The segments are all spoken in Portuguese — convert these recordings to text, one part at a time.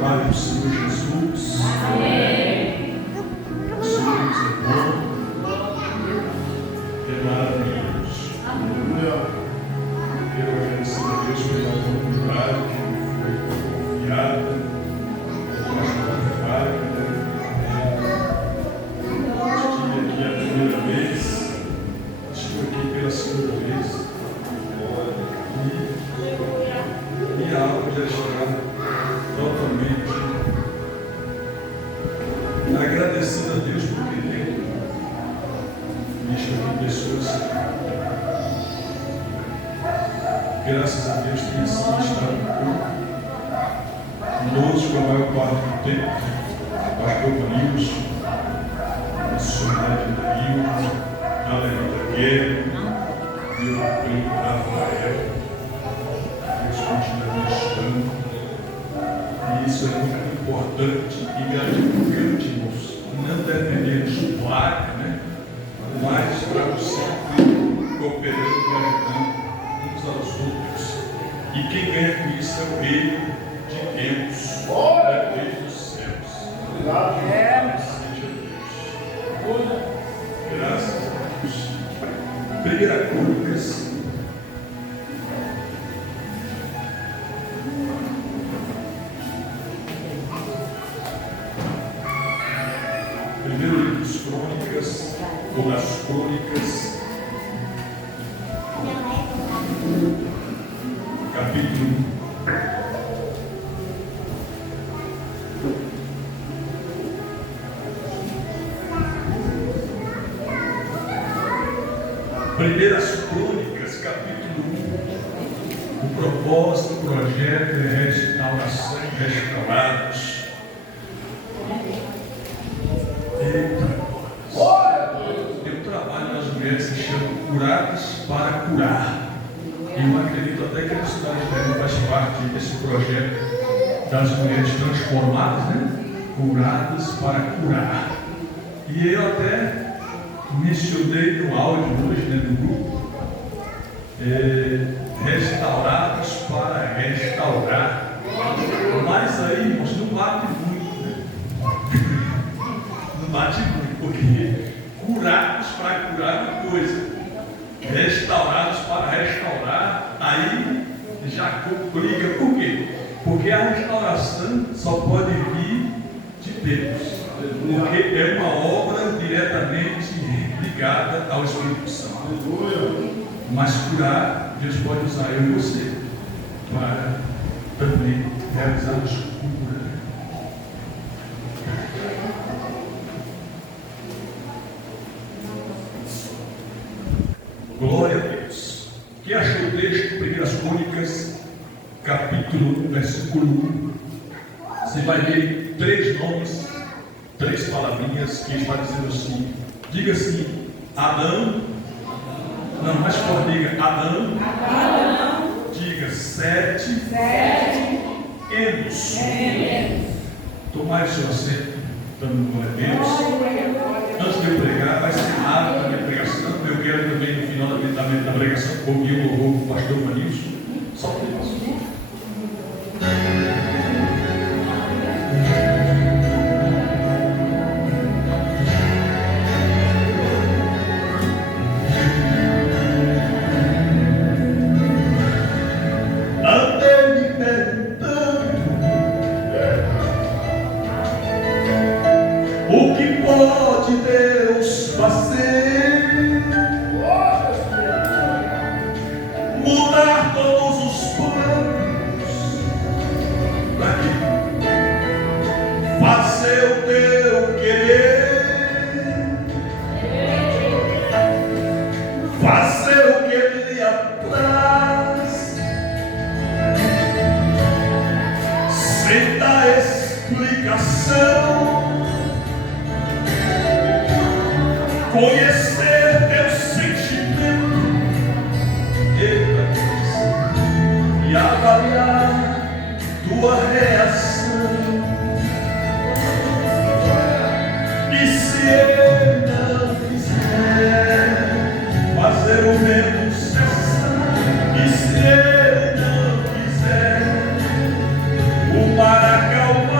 trabalho do Senhor Jesus. Amém. O Senhor Deus é bom, é maravilhoso. Aleluia. Quero agradecer a Deus pela oportunidade que foi confiada. Estive aqui a primeira vez, estive aqui pela segunda vez. E a alma já está totalmente agradecida a Deus porque tem visto aqui pessoas, graças a Deus, tem estado conosco a maior parte do tempo. Pastor Manils, missionário Danilo, a Levita Guerra, meu primo Rafael. Deus continua ministrando. E isso é muito importante e gratificante, irmãos. Não dependemos placa, né? Mas para você cooperando e ajudando uns aos outros. E quem ganha com isso é o Reino de Deus. Desde os céus. Graças a Deus. Primeira Crônicas. Primeiro livro dos Crônicas, ou das Crônicas, capítulo 1. Primeiras Crônicas, capítulo 1. O propósito, o projeto é restauração e restaurados. Tem um trabalho nas mulheres que se chama Curadas para Curar. E eu acredito até que a cidade dela faz parte desse projeto das mulheres transformadas, né? Curadas para curar. E eu até mencionei no áudio hoje, né, no grupo, restauradas para restaurar. Mas aí, irmãos, não bate muito, né? Não bate muito, porque curados para curar é uma coisa, restaurados para restaurar, aí já complica. Por quê? Porque a restauração só pode vir de Deus. Porque é uma obra diretamente ligada ao Espírito Santo. Mas curar, Deus pode usar eu e você para também realizar as curas. Glória a Deus. Quem achou o texto? 1 Crônicas, capítulo 1, versículo 1. Você vai ver 3 nomes, 3 palavrinhas que está dizendo assim. Diga assim: Adão. Não, mais forte, diga Adão. Adão. Diga Sete. Enos. Tomai o seu assento, dando glória a Deus. Antes de eu pregar, vai ser rápido a minha pregação. Eu quero também, no final da pregação, ouvir o louvor do pastor Manils. Só que ele passou. O que pode Deus fazer? Mudar todos os planos para quê? Fazer o teu querer, fazer o que lhe apraz, sem dar explicação. Conhecer teu sentimento, e avaliar tua reação. E se ele não quiser fazer o vento cessar, e se ele não quiser o mar acalmar,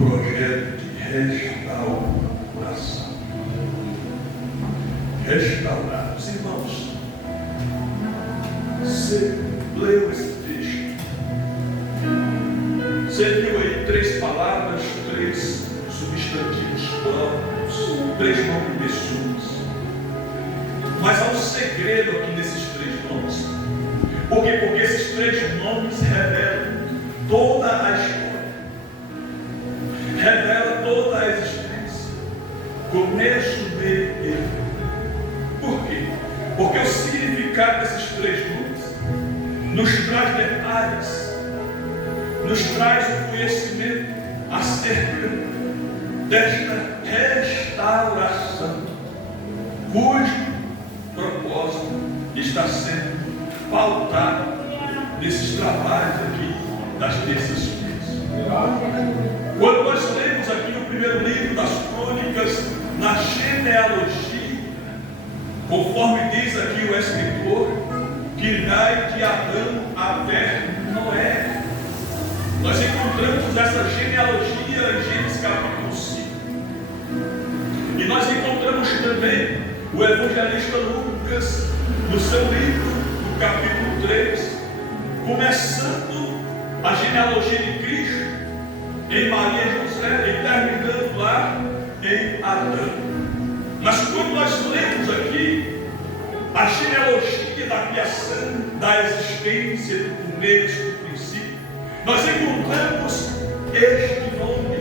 projeto de restauração. Restaurar. Os irmãos, você leu esse texto, você viu aí 3 palavras, 3 substantivos próprios, 3 nomes de pessoas. Mas há um segredo aqui nesses 3 nomes. Por quê? Porque esses 3 nomes revelam toda a história, revela toda a existência, começo, meio e fim. Por quê? Porque o significado desses 3 nomes nos traz detalhes, nos traz o conhecimento acerca desta restauração, cujo propósito está sendo pautado nesses trabalhos aqui das terças-feiras. Quando nós lemos aqui no primeiro livro das Crônicas, na genealogia, conforme diz aqui o escritor, que vai de Adão até Noé, nós encontramos essa genealogia em Gênesis capítulo 5. E nós encontramos também o evangelista Lucas, no seu livro, no capítulo 3, começando a genealogia de Cristo em Maria e José e terminando lá em Adão. Mas quando nós lemos aqui a genealogia da criação, da existência, do começo, do princípio, nós encontramos este nome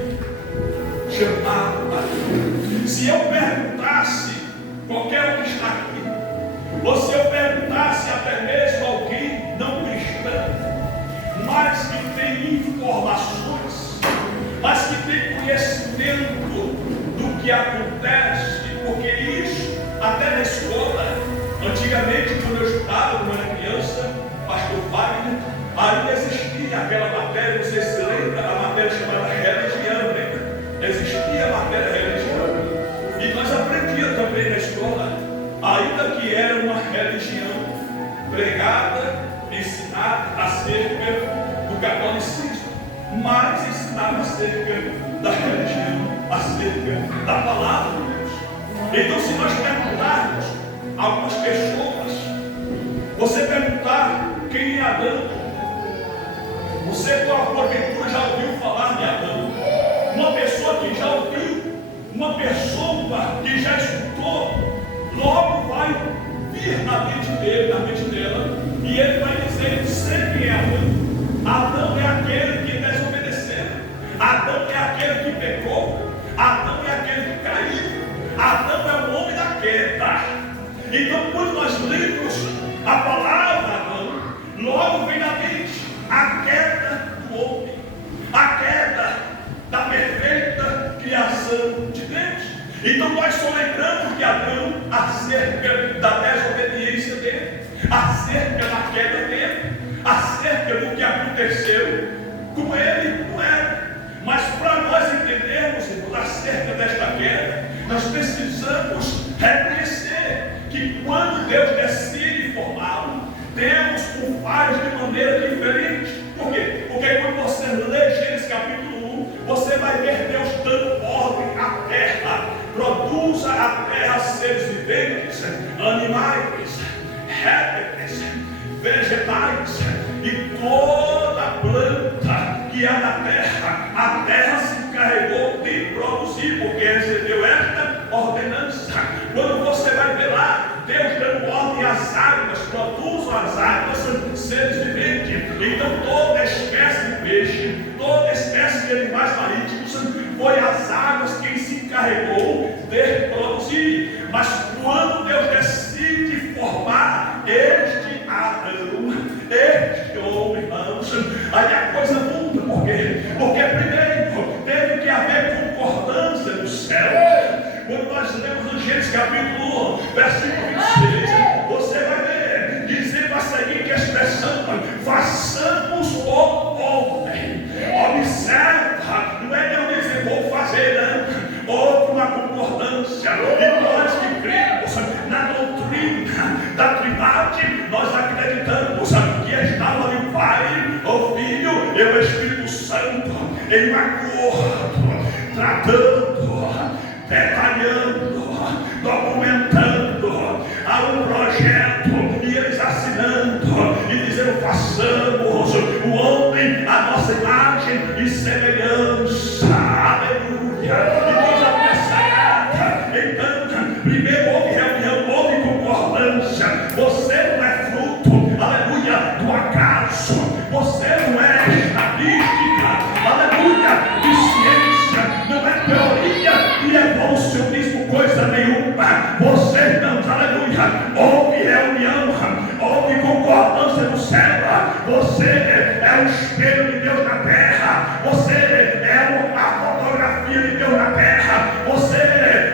chamado Adão. Se eu perguntasse qualquer um que está aqui, ou se eu perguntasse até mesmo alguém não cristão, mas que tem informações, mas que tem conhecimento do que acontece, porque isso, até na escola, antigamente, quando eu estudava, quando eu era criança, pastor Wagner, ainda existia aquela matéria, não sei se você lembra, a matéria chamada religião, né? Existia a matéria religião. E nós aprendíamos também na escola, ainda que era uma religião pregada, ensinada acerca do catolicismo, mas ensinava acerca da religião, acerca da palavra de Deus. Então, se nós perguntarmos a algumas pessoas, você perguntar quem é Adão, você porventura já ouviu falar de Adão? Uma pessoa que já ouviu, uma pessoa que já escutou, logo vai vir na mente dele, na mente dela, e ele vai dizer: sei quem é Adão. Adão é aquele que desobedeceu, Adão é aquele que pecou, Adão é aquele que caiu, Adão é o homem da queda. Então, quando nós lemos a palavra Adão, logo vem na mente a queda do homem, a queda da perfeita criação de Deus. Então nós só lembramos de Adão acerca da desobediência dele, acerca da queda dele, acerca do que aconteceu com ele, com ela. Mas para nós entendermos, irmãos, acerca desta queda, nós precisamos reconhecer que quando Deus decide formá-lo, Deus o faz de maneira diferente. Por quê? Porque quando você lê Gênesis capítulo 1, você vai ver Deus dando ordem à terra. Produza a terra seres viventes, animais, répteis, vegetais e toda planta que há na terra. A terra se encarregou de produzir, porque recebeu esta ordenança. Quando você vai ver lá, Deus dando ordem às águas, produzam as águas seres viventes. Então toda espécie de peixe, toda espécie de animais marítimos, foi as águas quem se encarregou de produzir. Mas quando Deus decide formar este Adão, este homem, irmãos, aí a coisa muda. Por quê? Porque primeiro teve que haver concordância no céu. Quando nós lemos no Gênesis capítulo 1, versículo 26, você vai ver, dizendo a seguinte expressão: façamos o homem. Observa, não é eu dizer vou fazer, não. Houve uma concordância. E nós que cremos na doutrina da Trindade, nós acreditamos que estava ali o Pai, o Filho e o Espírito Santo em uma tratando, detalhando, documentando. Há um projeto e eles assinando e dizendo: façamos o homem a nossa imagem e semelhança. Aleluia. E Deus abriu essa carta. Então, primeiro houve reunião, houve concordância. Você não é fruto, aleluia, do acaso. Você não é estatística, aleluia, de ciência. Não é teoria e evolucionismo, coisa nenhuma. Você não, aleluia, houve reunião, houve concordância no céu. Você é o espelho de Deus na terra. Você é a fotografia de Deus na terra. Você,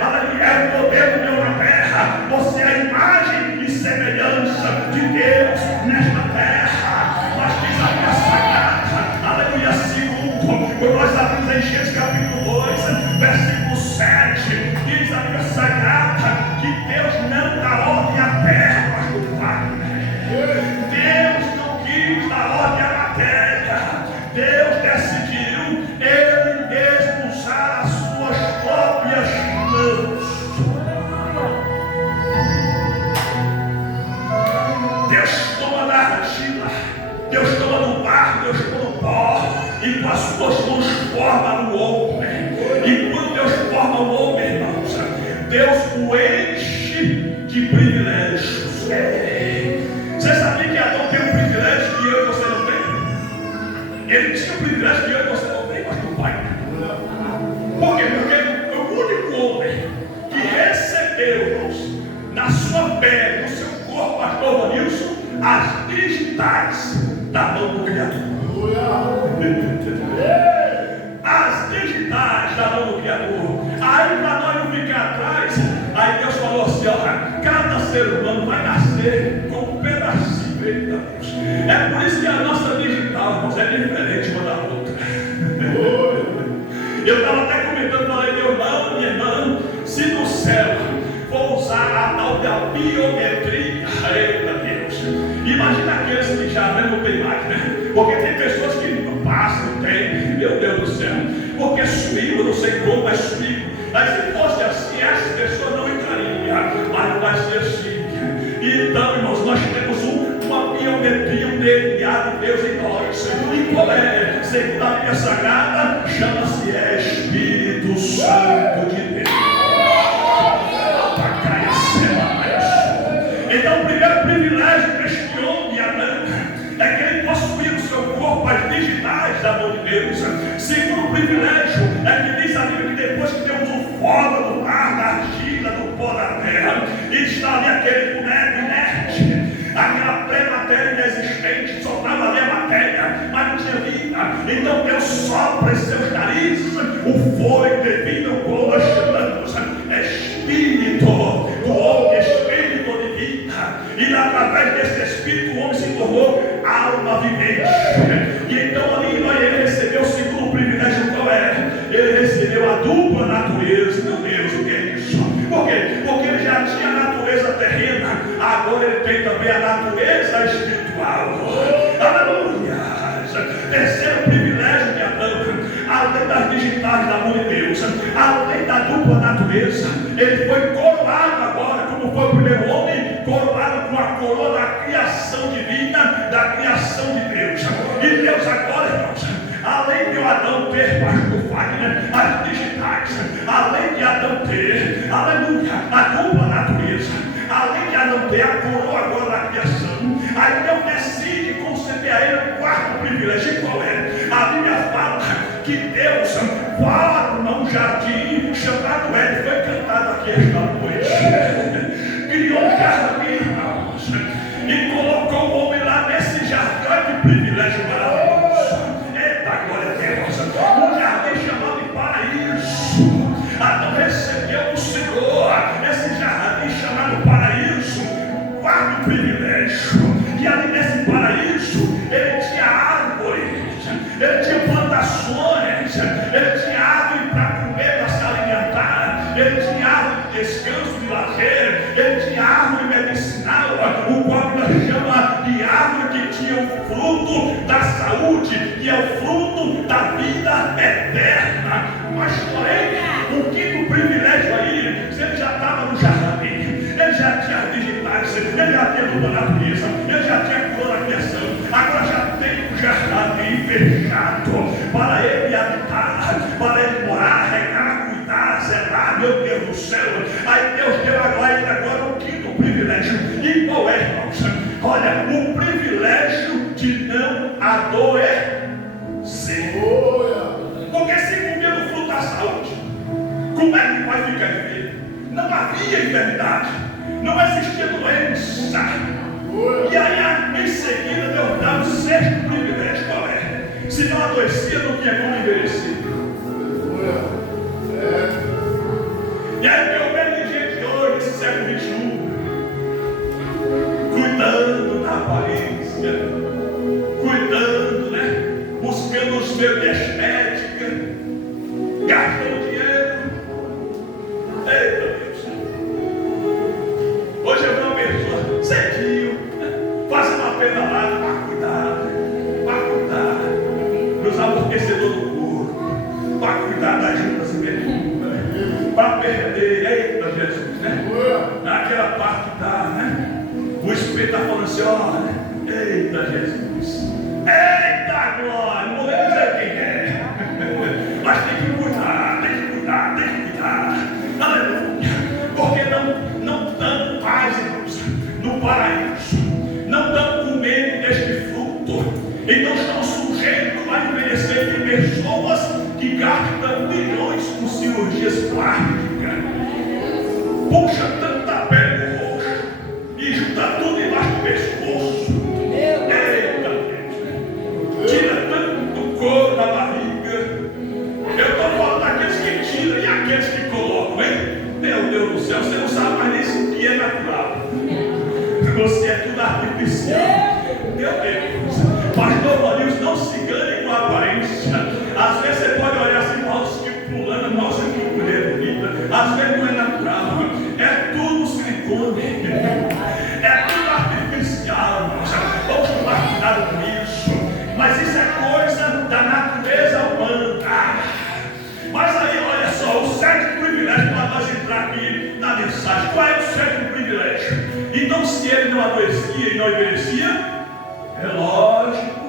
aleluia, é o modelo de Deus na terra. Você é a imagem e semelhança de Deus nesta terra. Mas diz a minha sagrada, aleluia, segundo, quando nós abrimos em Gênesis capítulo 2, versículo 7, diz a minha sagrada que Deus não dá ordem à terra, mas do Wagner. Deus não quis dar ordem à matéria. Deus decidiu Ele mesmo usar as suas próprias mãos. Deus toma da argila, Deus toma do barro, Deus toma do pó, e com as suas mãos forma no homem. E quando Deus forma o homem, irmãos, Deus o enche de privilégios. Você sabia que Adão tem um privilégio que eu e você não tem? Ele tinha um privilégio que eu e você não tem, mas não vai. Por quê? Porque foi o único homem que recebeu, irmãos, na sua pele, no seu corpo, pastor Nilson, as digitais da mão do Criador. As digitais da mão do Criador. Aí, para nós não ficar atrás, aí Deus falou assim: olha, cada ser humano vai nascer com um pedacinho. Eita Deus. É por isso que a nossa digital, irmãos, é diferente uma da outra. Eu estava até comentando, falei: meu irmão, minha irmã, se no céu for usar a tal da biometria, eita Deus, imagina aqueles que já não tem mais, né? Porque tem pessoas que não passam, não tem, meu Deus do céu, porque sumiu, não sei como, mas sumiu. Mas se fosse assim, essas pessoas não entrariam, mas não vai ser assim. Então, irmãos, nós temos uma biometria, um DNA de Deus em nós. E qual é? Segundo a Bíblia Sagrada, chama-se Espírito Santo de Deus. Então, o primeiro privilégio deste homem, Adão, é que ele possuía no seu corpo as digitais da mão de Deus. Segundo privilégio, é que diz a Bíblia que depois que Deus o forma do mar, da argila, do pó da terra, e está ali aquele boneco inerte, aquela pré-matéria inexistente, só estava ali a matéria, mas não tinha vida. Então Deus sopra em seus narizes o fôlego divino, como nós chamamos, Espírito do homem, Espírito de vida. E através desse Espírito o homem se tornou alma vivente. E então ali ele recebeu o segundo privilégio. Qual é? Ele recebeu a dupla natureza. Meu Deus, o que é isso? Por quê? Porque ele já tinha a natureza terrena, agora ele tem também a natureza espiritual. Aleluia! Terceiro privilégio de Adão, além das digitais da mão de Deus, além da dupla natureza, ele foi coroado agora, como foi o primeiro homem, coroado com a coroa da criação divina, da criação de Deus. E Deus agora, irmãos, além de Adão ter, pastor Wagner, as digitais, além de Adão ter, aleluia, a dupla natureza, além de Adão ter a coroa agora da criação, aí Deus decide conceder a ele o quarto privilégio. E qual é? A Bíblia fala que Deus forma um jardim chamado Éden, foi cantado aqui esta noite. Criou um jardim, irmãos, e colocou o homem lá nesse jardim. Olha que privilégio maravilhoso. Eita, glória a Deus. Um jardim chamado de paraíso. Adão recebeu do Senhor esse jardim chamado paraíso. Quarto privilégio. E ali nesse paraíso ele tinha árvores, ele tinha plantações, ele tinha árvore para comer, para se alimentar, ele tinha árvore de descanso, de lazer, ele tinha árvore de medicina. já tinha mudado a natureza, ele já tinha curado a criação, agora já tem um jardim fechado para ele habitar, para ele morar, regar, cuidar, zelar, meu Deus do céu. Aí Deus deu agora um quinto privilégio. E qual é, irmãos? Olha, o privilégio de não adoecer. Porque se comer do fruto da saúde, como é que vai ficar enfermo? Não havia enfermidade, não existia doença. E aí, em seguida, Deus dá o sexto privilégio. Qual é? Se não adoecia, não tinha como envelhecer. E aí, meu bem de gente hoje, nesse século XXI, cuidando da aparência, cuidando, né? Buscando os meios de estética, gastando dinheiro. Eita Deus! Hoje eu vi uma pessoa cedinho, fazendo uma pedalada para cuidar dos amortecedores do corpo, para cuidar das juntas e verduras, para perder, eita Jesus, né? Naquela parte que dá, né? O Espírito está falando assim, olha, eita Jesus, eita glória, não vou dizer quem é, mas tem que cuidar, aleluia, porque não dão paz, irmãos, no paraíso, não dão comendo deste fruto, então estão sujeitos a envelhecer de pessoas que gastam milhões com cirurgias plásticas, puxa tanta pele roxa e junta tudo embaixo do pescoço. Eita Deus! Tira tanto do couro da barriga. Eu estou falando daqueles que tiram e aqueles que colocam, hein? Meu Deus do céu, você não sabe mais nem se o que é natural. Você é tudo artificial. Meu Deus! Pastor Ronilson, não se engane com a aparência. Às vezes você pode olhar assim, nossa, que pulando, nossa, que mulher bonita. Às vezes não é natural. É tudo silicone. É tudo artificial. Vamos tomar cuidado com isso. Mas isso é coisa da natureza humana. Mas aí, olha só, o sétimo privilégio para nós entrar aqui na mensagem. Qual é o sétimo privilégio? Então, se ele não adoecia e não envelhecia, é lógico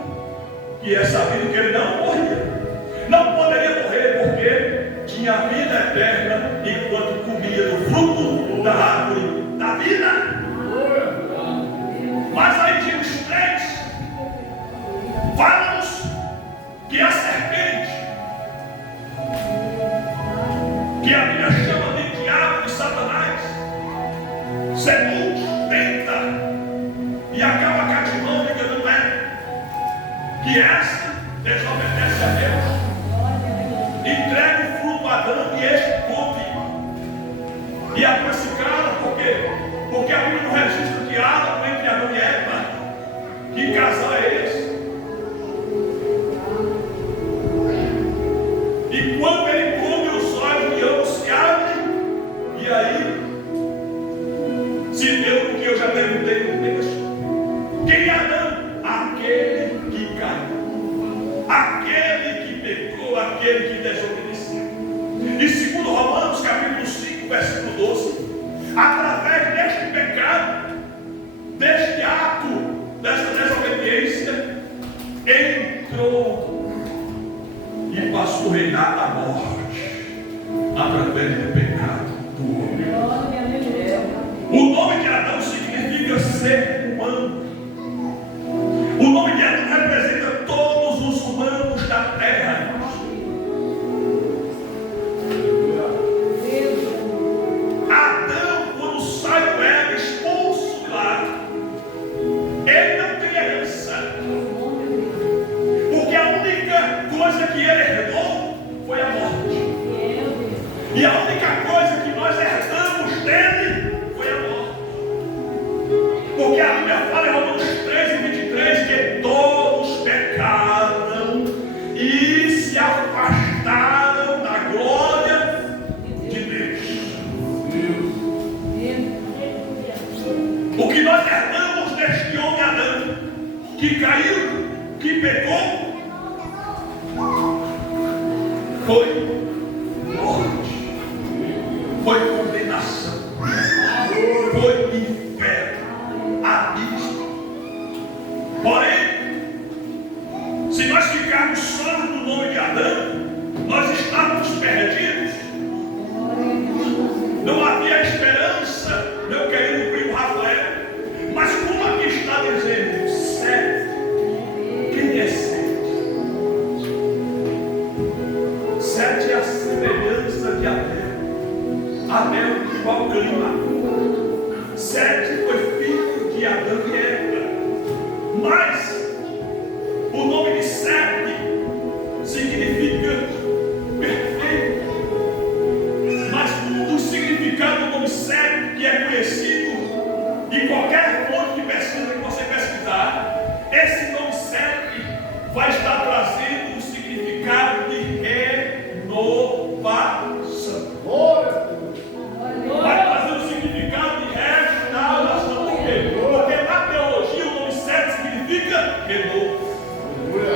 que é sabido que ele não morria. Não poderia morrer porque tinha vida eterna enquanto comia do fruto da árvore da vida. Mas aí tinha os três. Fala-nos que a serpente, que a Bíblia chama de diabo e Satanás, seduz, tenta e acaba cativando que não é. Que essa desobedece a Deus, entrega o fruto a Adão e este come. E a Deus se cala, por quê? Porque a Bíblia não registra diálogo entre Adão e Eva. Que casal é esse? E quando ele come, os olhos de ambos se abrem. E aí, se deu o que eu já perguntei no texto. Quem é Adão? Aquele que caiu, aquele que pecou, aquele que desobedeceu. E segundo Romanos capítulo 5, versículo 12, através deste pecado, deste ato, desta desobediência, entrou e passou a reinar a morte, através do pecado do homem. O nome de Adão significa ser humano. O nome de Adão representa todos os humanos da terra. Adão, quando sai do Éden, expulso de lá, ele não tem herança. Porque a única coisa que ele herdou foi a morte. E a única coisa que nós herdamos dele foi a morte. Porque a Bíblia fala em Romanos 13:23 que todos pecaram e se afastaram da glória de Deus. O que nós herdamos deste homem Adão, que caiu, que pecou, foi morte, foi condenação, foi inferno. clima. Sete foi filho de Adão e Eva. Mas o nome de Sete significa perfeito. Mas um dos significados do nome Sete, que é conhecido em qualquer fonte de pesquisa que você pesquisar, esse nome Sete vai estar trazendo o significado de renovação. Vai trazer o significado de restauração. Por quê? Porque na teologia o nome Sete significa renovo.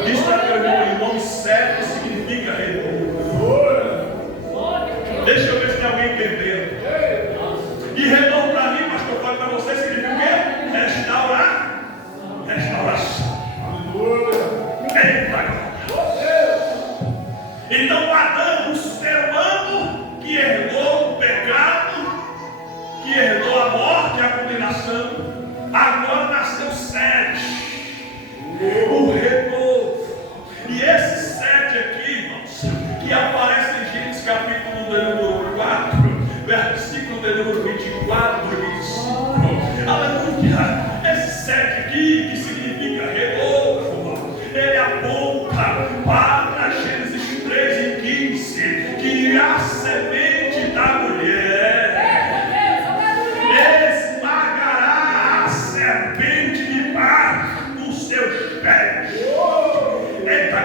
Diz para meu irmão, o nome Sete significa renovo. Deixa eu ver se tem alguém entendendo. E renovo para mim, pastor, eu falo para você, significa o quê? Restaurar. Restauração. Eita. Então Adão, o ser humano que herdou o pecado, que herdou a morte, a condenação, agora nasceu Sete, o renovo. E esse Sete aqui, irmãos, que aparece em Gênesis capítulo número 4, versículo de número 24 e 25. Aleluia! Esse Sete aqui, que significa renovo, ele aponta para Gênesis 3 e 15, que a semente da mulher esmagará a serpente debaixo dos seus pés. Eita,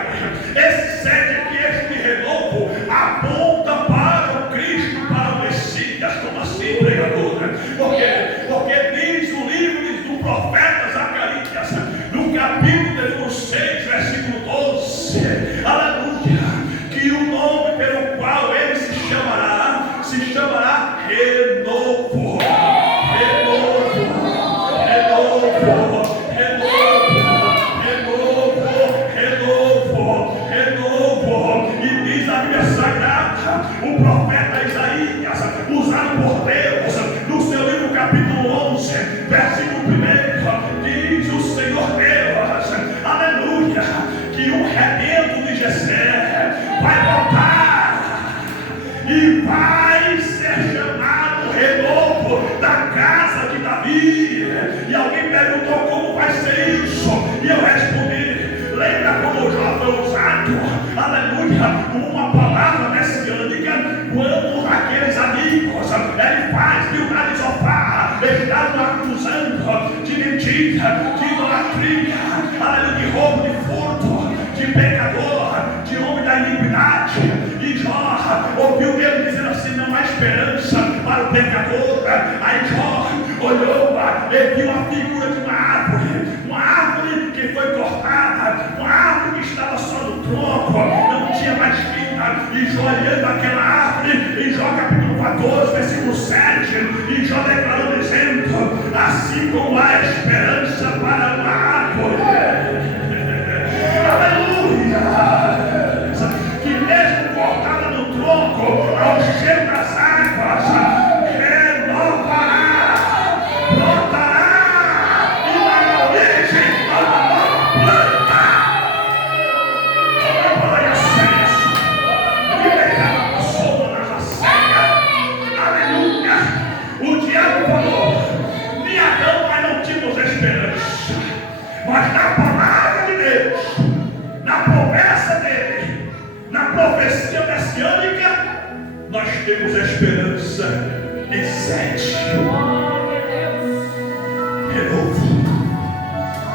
esse Sete aqui, este renovo, aponta para o Cristo, para o Messias. Como assim, pregadora? Porque diz o livro do profeta Zacarias, no capítulo de número 6, versículo 12, aleluia, que o nome pelo qual ele se chamará renovo. E diz a Bíblia Sagrada, o profeta Isaías, usado por Deus, no seu livro capítulo 11, versículo 1, diz o Senhor Deus, aleluia, que o rebento de Jessé vai voltar e vai ser chamado renovo da casa de Davi. E alguém perguntou como vai ser isso, e eu respondi: lembra como já foi usado, aleluia, uma palavra messiânica, quando aqueles amigos, ele faz Bildad e Zofar, estavam acusando de mentira, de idolatria, aleluia, de roubo, de furto, de pecador, de homem da iniquidade. E Jó ouviu Deus dizendo assim: não há esperança para o pecador. Aí Jó olhou e viu a figura de uma árvore que foi cortada, uma árvore que estava só no tronco, não tinha mais vida. E Jó olhando aquela árvore, em Jó capítulo 14, versículo 7, e Jó declarou dizendo: assim como há esperança para uma árvore, aleluia, que mesmo cortada no tronco, ao cheiro das águas, renovará, brotará e dará origem a uma nova planta. Olha isso, liberada a sombra da rasteira. Aleluia. O diabo falou: nem Adão, mas não tínhamos esperança. Mas na palavra de Deus, na promessa dele, na profecia messiânica, nós temos esperança em Sete. Renovo,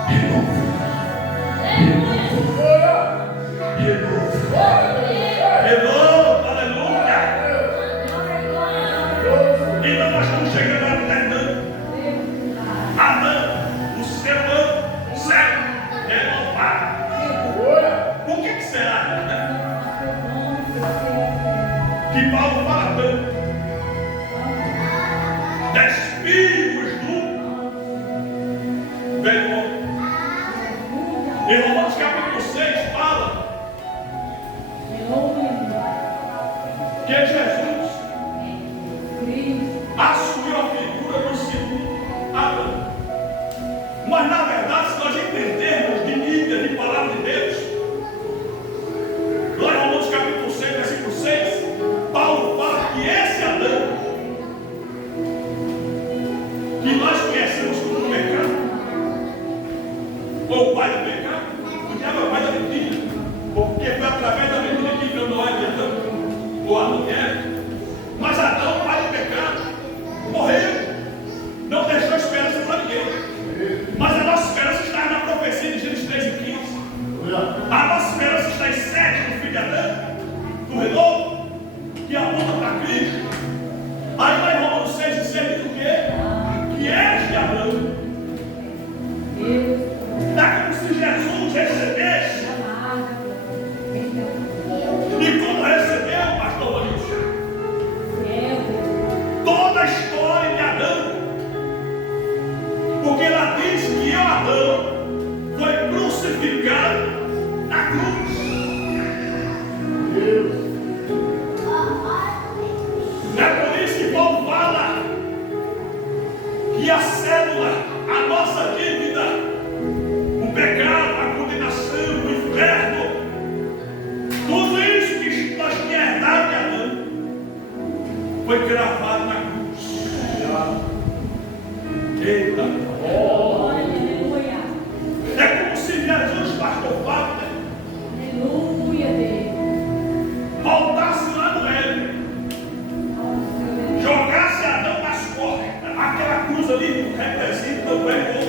renovo, renovo, renovo, renovo, aleluia. Então nós estamos chegando a terminando. Adão, o ser humano, Sete, renovado. Por que será, que Paulo fala tanto? Despimos do velho homem. Em Romanos capítulo 6 fala que Jesus assumiu a figura do segundo Adão. Mas na verdade, se nós entendermos de Bíblia, de palavra de Deus, lá em Romanos capítulo 6, versículo 6, Paulo fala que esse Adão ou a mulher. Mas Adão, pai do pecado, morreu. Não deixou esperança para ninguém. Mas a nossa esperança está na profecia de Gênesis 3:15. A nossa esperança está em Sete, do filho de Adão, do renovo, que aponta para Cristo. Aí lá em Romanos 6:6 diz o quê? Que és de Adão. É como se Jesus recebesse. E como recebeu, pastor Maurício? Toda a história de Adão. Porque ela diz que Adão foi crucificado na cruz. É por isso que Paulo fala que a célula, a nossa dívida, o pecado, a condenação, o inferno, tudo isso que nós tínhamos herdado de Adão foi gravado na cruz. Eita! É como se Jesus, pastor Fábio, voltasse lá no Éden, jogasse Adão nas costas. Aquela cruz ali representa o velho,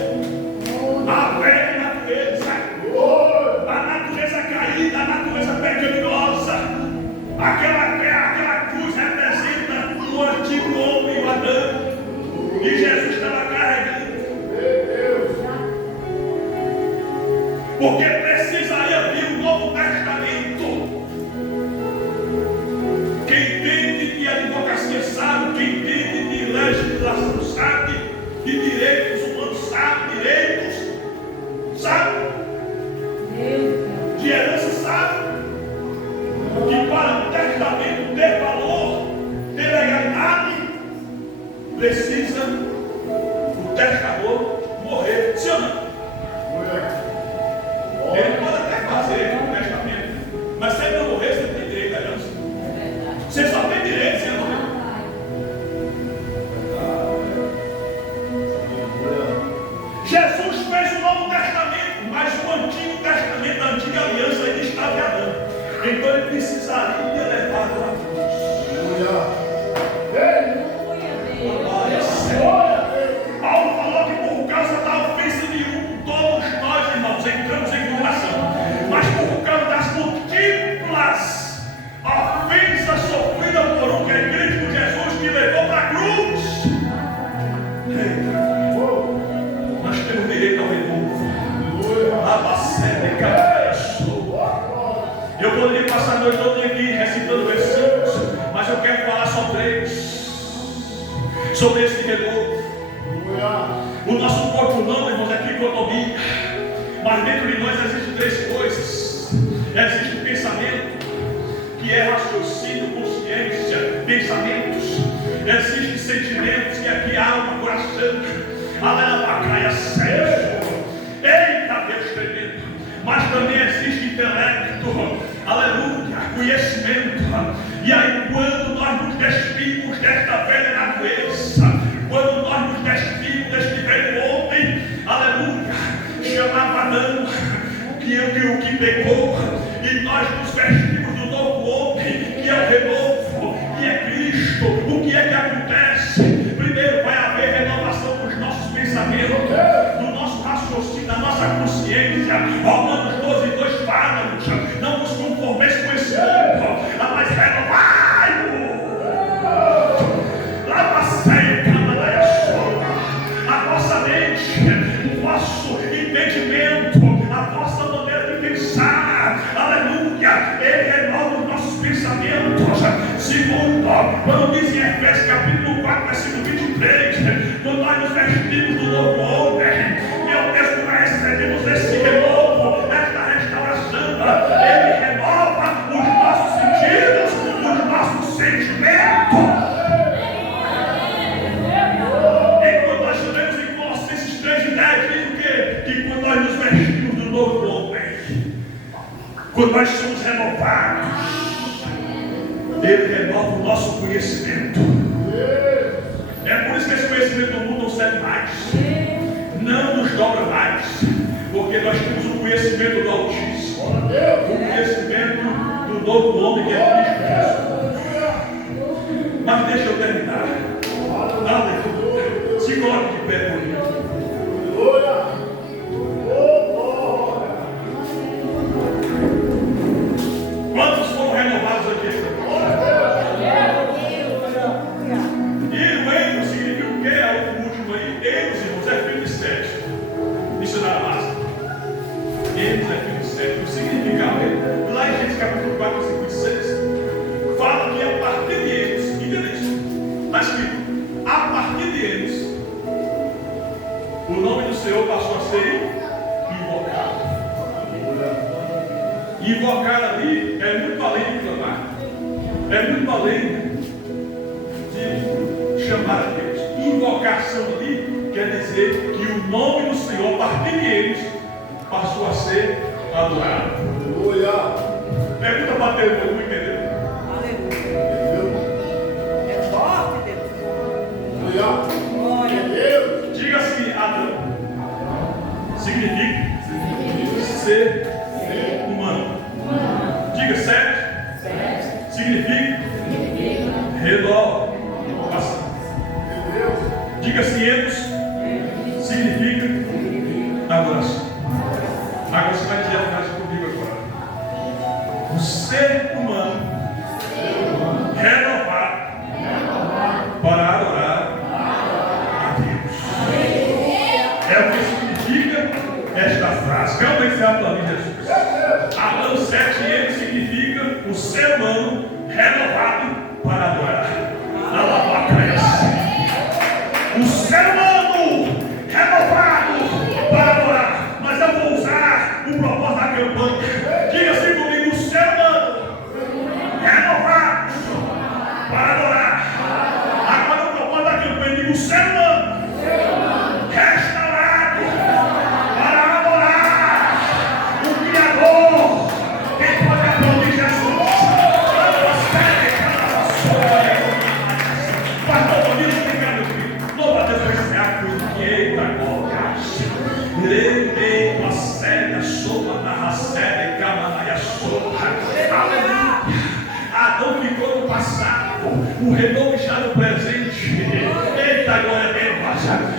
a velha natureza, a natureza caída, a natureza pecaminosa. Aquela cruz representa o antigo homem, o Adão, e Jesus estava carregando. Porque precisaria vir o Novo Testamento. Quem entende de advocacia sabe, quem entende de legislação sabe, de direitos humanos sabe, sabe, de herança sabe, que para o testamento ter valor, ter legalidade, precisa o testador morrer, sim ou não? Ele pode até fazer um testamento, mas se ele não morrer, você não tem direito à herança. Você só tem direito se ele morrer. Jesus fez o Novo Testamento, mas o Antigo Testamento, a Antiga Aliança, ainda estava em Adão. Então ele precisaria ter levado a cruz. Paulo falou que por causa da ofensa de todos nós, irmãos, entramos em condenação. Mas por causa das múltiplas ofensas sofridas por um, que é Cristo Jesus, que levou para a cruz, nós temos direito ao renovo. Eu poderia passar a noite toda aqui recitando versículos, mas eu quero falar só três sobre esse renovo. O nosso corpo não, irmãos, é tricotomia, mas dentro de nós existem três coisas. Existe o pensamento, que é raciocínio, consciência, pensamentos. Existem sentimentos, que aqui é alma, coração, alabacaia, cérebro. Eita, Deus tremendo. Mas também existe intelecto, aleluia, conhecimento. E aí, quando nós nos despimos desta velha natureza, quando nós nos despimos deste velho homem, aleluia, chamado Adão, que pecou, e nós nos vestimos do novo homem, que é o renovo, que é Cristo, o que é que acontece? Primeiro vai haver renovação dos nossos pensamentos, do nosso raciocínio, da nossa consciência. Romanos 12:2 fala-nos: não nos conformeis com esse mundo, mas renovai-vos. Lá passei, a vossa mente, o vosso entendimento, a vossa maneira de pensar, aleluia, ele renova os nossos pensamentos. Segundo, quando diz em Efésios capítulo 4, versículo 23, quando nós nos vestimos do novo homem, meu Deus, nós recebemos esse renovo, esta restauração, ele renova os nossos sentidos, os nossos sentimentos. E quando nós lemos em Colossenses 3:10, diz o quê? Que quando nós nos vestimos do novo homem, quando nós somos renovados, ele renova o nosso conhecimento. É por isso que esse conhecimento do mundo não serve mais, não nos dobra mais, porque nós temos o conhecimento do Altíssimo, o conhecimento do novo homem que é Cristo Jesus. Mas deixa eu terminar. Aleluia. Se coloque de pé comigo. Quantos foram renovados aqui esta noite? E o Enos significa o que? É o último aí. Enos, irmãos, é filho de Sete. Missionário massa. Enos é filho de Sete. O significado é, lá em Gênesis capítulo 4, versículo 6, fala que a partir de Enos, entendeu isso? Está escrito, a partir de Enos, o nome do Senhor passou a ser invocado. Invocar ali é muito além de clamar, é muito além de chamar a Deus. Invocação ali quer dizer que o nome do Senhor, a partir de eles, passou a ser adorado. Aleluia. Pergunta para Deus, eu não entendeu? Aleluia. É forte, Deus. Aleluia. Glória a Deus. Diga assim, Adão. Significa ser humano. Diga Sete. Significa renovação. Diga Enos. Significa adoração. Agora você vai dizer a frase comigo agora. O ser humano renovado para adorar a Deus. É o que significa esta frase. Calma aí que você vai aplaudir Jesus. Adão 7 ele significa o ser humano renovado para adorar. O ser humano renovado para adorar. Mas eu vou usar o propósito da campanha. Diga assim comigo: o ser humano renovado para adorar. Agora o propósito da campanha, diga: o ser humano restaurado para adorar o Criador. Quem pode aplaudir Jesus? Pastor, me explicar, meu filho. Louva a Deus por esse ato. Eita glória. Levei a séria sopa da racéria e camanaia sopa. Aleluia. Adão ficou no passado, o renovo está no presente. Eita glória a Deus.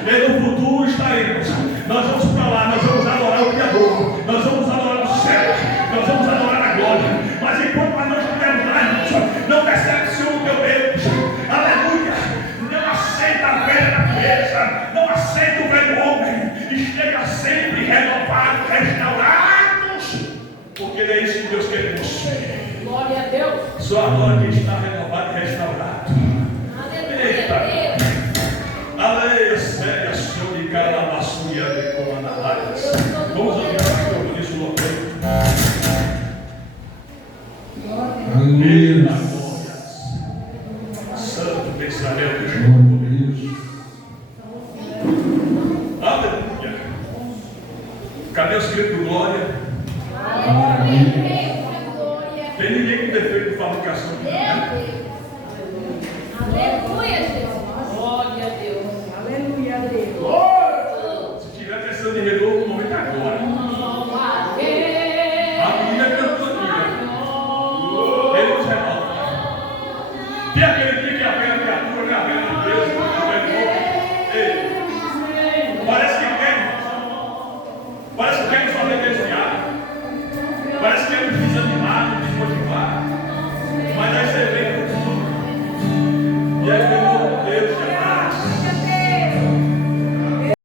E no futuro estaremos. Nós vamos para lá, nós vamos adorar o Criador. Nós vamos adorar o céu. Nós vamos adorar a glória. Mas enquanto nós não estivermos lá, irmãos, não decepcione o teu Deus. Aleluia. Não aceita a velha natureza. Não aceita o velho homem. Esteja sempre renovado, restaurados. Porque é isso que Deus quer de você. Glória a Deus. Só adora quem está renovado e restaurado. Eita. Aleluia, séria, senhor de calabassuia de comandalárias. Vamos ouvir o pastor Vinícius Lopeiro. Aleluia. Santo pensamento de Deus. Aleluia. Cadê os gritos de glória? Aleluia. Tem ninguém com defeito de fabricação. Aleluia.